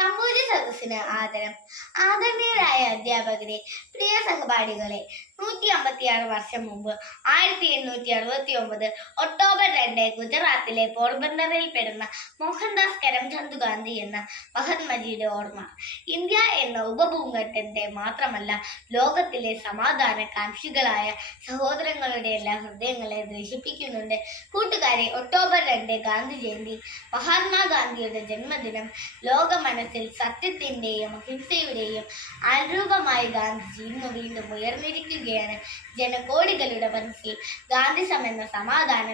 സംഭൂജ സദസ്സിന് ആദരം. ആദരണീയരായ അധ്യാപകരെ, പ്രിയ സഹപാഠികളെ, 156 വർഷം മുമ്പ് 1869 ഒക്ടോബർ 2 ഗുജറാത്തിലെ പോർബന്ദറിൽ പെടുന്ന മോഹൻദാസ് കരംചന്ദ് ഗാന്ധി എന്ന മഹാത്മജിയുടെ ഓർമ്മ ഇന്ത്യ എന്ന ഉപഭൂഖണ്ഡത്തെ മാത്രമല്ല, ലോകത്തിലെ സമാധാന കാംക്ഷികളായ സഹോദരങ്ങളുടെ എല്ലാ ഹൃദയങ്ങളെ ദ്വേഷിപ്പിക്കുന്നുണ്ട്. കൂട്ടുകാരെ, ഒക്ടോബർ 2 ഗാന്ധി ജയന്തി, മഹാത്മാഗാന്ധിയുടെ ജന്മദിനം. ലോക മനസ്സിൽ സത്യത്തിന്റെയും അഹിംസയുടെയും അനുരൂപമായി ഗാന്ധിജി ഇന്ന് വീണ്ടും ഉയർന്നിരിക്കുകയാണ്. ജനകോടികളുടെ മനസ്സിൽ ഗാന്ധിസം എന്ന സമാധാന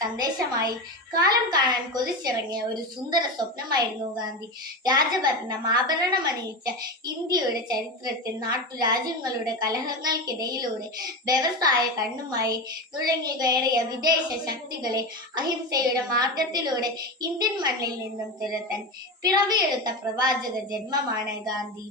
സന്ദേശമായി കാലം കാണാൻ കൊതിച്ചിറങ്ങിയ ഒരു സുന്ദര സ്വപ്നമായിരുന്നു ഗാന്ധി. രാജഭരണം ആഭരണമണിയിച്ച ഇന്ത്യയുടെ ചരിത്രത്തിൽ നാട്ടുരാജ്യങ്ങളുടെ കലഹങ്ങൾക്കിടയിലൂടെ വ്യവസായ കണ്ണുമായി നുഴഞ്ഞു കയറിയ വിദേശ ശക്തികളെ അഹിംസയുടെ മാർഗത്തിലൂടെ ഇന്ത്യൻ മണ്ണിൽ നിന്നും തുരത്താൻ പിറവിയെടുത്ത പ്രവാചക ജന്മമാണ് ഗാന്ധി.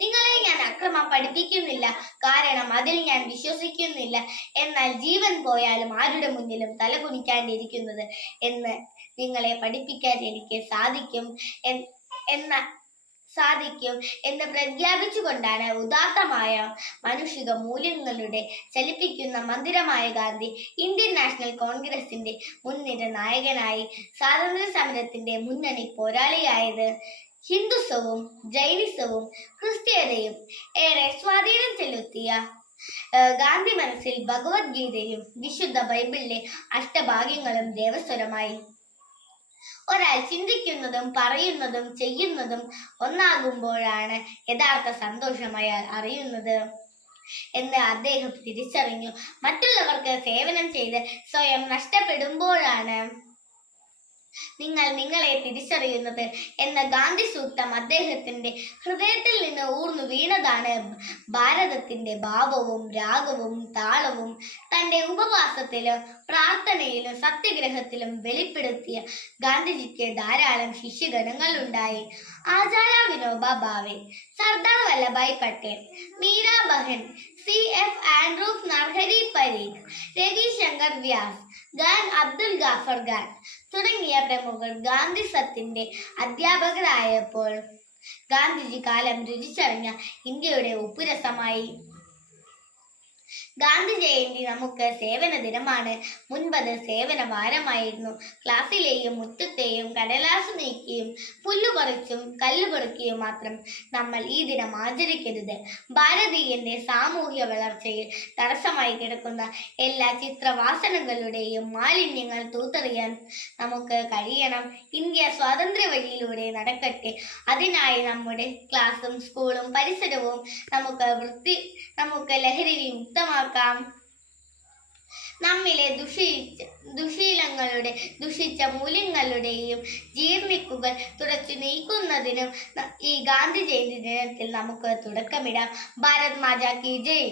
നിങ്ങളെ ഞാൻ അക്രമം പഠിപ്പിക്കുന്നില്ല, കാരണം അതിൽ ഞാൻ വിശ്വസിക്കുന്നില്ല. എന്നാൽ ജീവൻ പോയാലും ആരുടെ മുന്നിലും തലകുനിക്കാണ്ടിരിക്കുന്നത് എന്ന് നിങ്ങളെ പഠിപ്പിക്കാൻ എനിക്ക് സാധിക്കും എന്ന് പ്രഖ്യാപിച്ചുകൊണ്ടാണ് ഉദാത്തമായ മാനുഷിക മൂല്യങ്ങളുടെ ചലിപ്പിക്കുന്ന മന്ദിരമായ ഗാന്ധി ഇന്ത്യൻ നാഷണൽ കോൺഗ്രസിന്റെ മുൻനിര നായകനായി സ്വാതന്ത്ര്യ സമരത്തിന്റെ മുന്നണി പോരാളിയായത്. ഹിന്ദുത്വവും ജൈനിസവും ക്രിസ്ത്യതയും ഏറെ സ്വാധീനം ചെലുത്തിയ ഗാന്ധി മനസ്സിൽ ഭഗവത്ഗീതയും വിശുദ്ധ ബൈബിളിലെ അഷ്ടഭാഗ്യങ്ങളും ദേവസ്വരമായി. ഒരാൾ ചിന്തിക്കുന്നതും പറയുന്നതും ചെയ്യുന്നതും ഒന്നാകുമ്പോഴാണ് യഥാർത്ഥ സന്തോഷം അയാൾ അറിയുന്നത് എന്ന് അദ്ദേഹം തിരിച്ചറിഞ്ഞു. മറ്റുള്ളവർക്ക് സേവനം ചെയ്ത് സ്വയം നഷ്ടപ്പെടുമ്പോഴാണ് നിങ്ങൾ നിങ്ങളെ തിരിച്ചറിയുന്നത് എന്ന ഗാന്ധി സൂക്തം അദ്ദേഹത്തിന്റെ ഹൃദയത്തിൽ നിന്ന് ഊർന്നു വീണതാണ്. ഭാരതത്തിന്റെ ഭാവവും രാഗവും താളവും തന്റെ ഉപവാസത്തിലും പ്രാർത്ഥനയിലും സത്യഗ്രഹത്തിലും വെളിപ്പെടുത്തിയ ഗാന്ധിജിക്ക് ധാരാളം ശിഷ്യഗണങ്ങൾ ഉണ്ടായി. ആചാര വിനോബ ഭാവെ, സർദാർ വല്ലഭായ് പട്ടേൽ, മീരാ ബഹൻ, CF ആൻഡ്രൂസ് നർഹരി പരീഖ്, രവിശങ്കർ വ്യാസ്, ഖാൻ അബ്ദുൽ ഗാഫർ ഖാൻ തുടങ്ങിയ പ്രമുഖർ ഗാന്ധിസത്തിന്റെ അധ്യാപകരായപ്പോൾ ഗാന്ധിജി കാലം രുചിച്ചറിഞ്ഞ ഇന്ത്യയുടെ ഉപ്പുരസമായി. ഗാന്ധി ജയന്തി നമുക്ക് സേവന ദിനമാണ്. മുൻപത് സേവന വാരമായിരുന്നു. ക്ലാസ്സിലെയും മുറ്റത്തെയും കടലാസ് നീക്കിയും പുല്ലുപറിച്ചും കല്ലുപറിക്കുകയും മാത്രം നമ്മൾ ഈ ദിനം ആചരിക്കരുത്. ഭാരതീയന്റെ സാമൂഹ്യ വളർച്ചയിൽ തടസ്സമായി കിടക്കുന്ന എല്ലാ ചിത്രവാസനകളുടെയും മാലിന്യങ്ങൾ തൂത്തെറിയാൻ നമുക്ക് കഴിയണം. ഇന്ത്യ സ്വാതന്ത്ര്യ വഴിയിലൂടെ നടക്കട്ടെ. അതിനായി നമ്മുടെ ക്ലാസ്സും സ്കൂളും പരിസരവും നമുക്ക് ലഹരി വിമുക്തമാക്കാം. നമ്മിലെ ദുഷിച്ച മൂല്യങ്ങളുടെയും ജീർണിപ്പുകൾ തുടച്ചു നീക്കുന്നതിനും ഈ ഗാന്ധി ജയന്തി ദിനത്തിൽ നമുക്ക് തുടക്കമിടാം. ഭാരത് മാതാ കി ജയ്.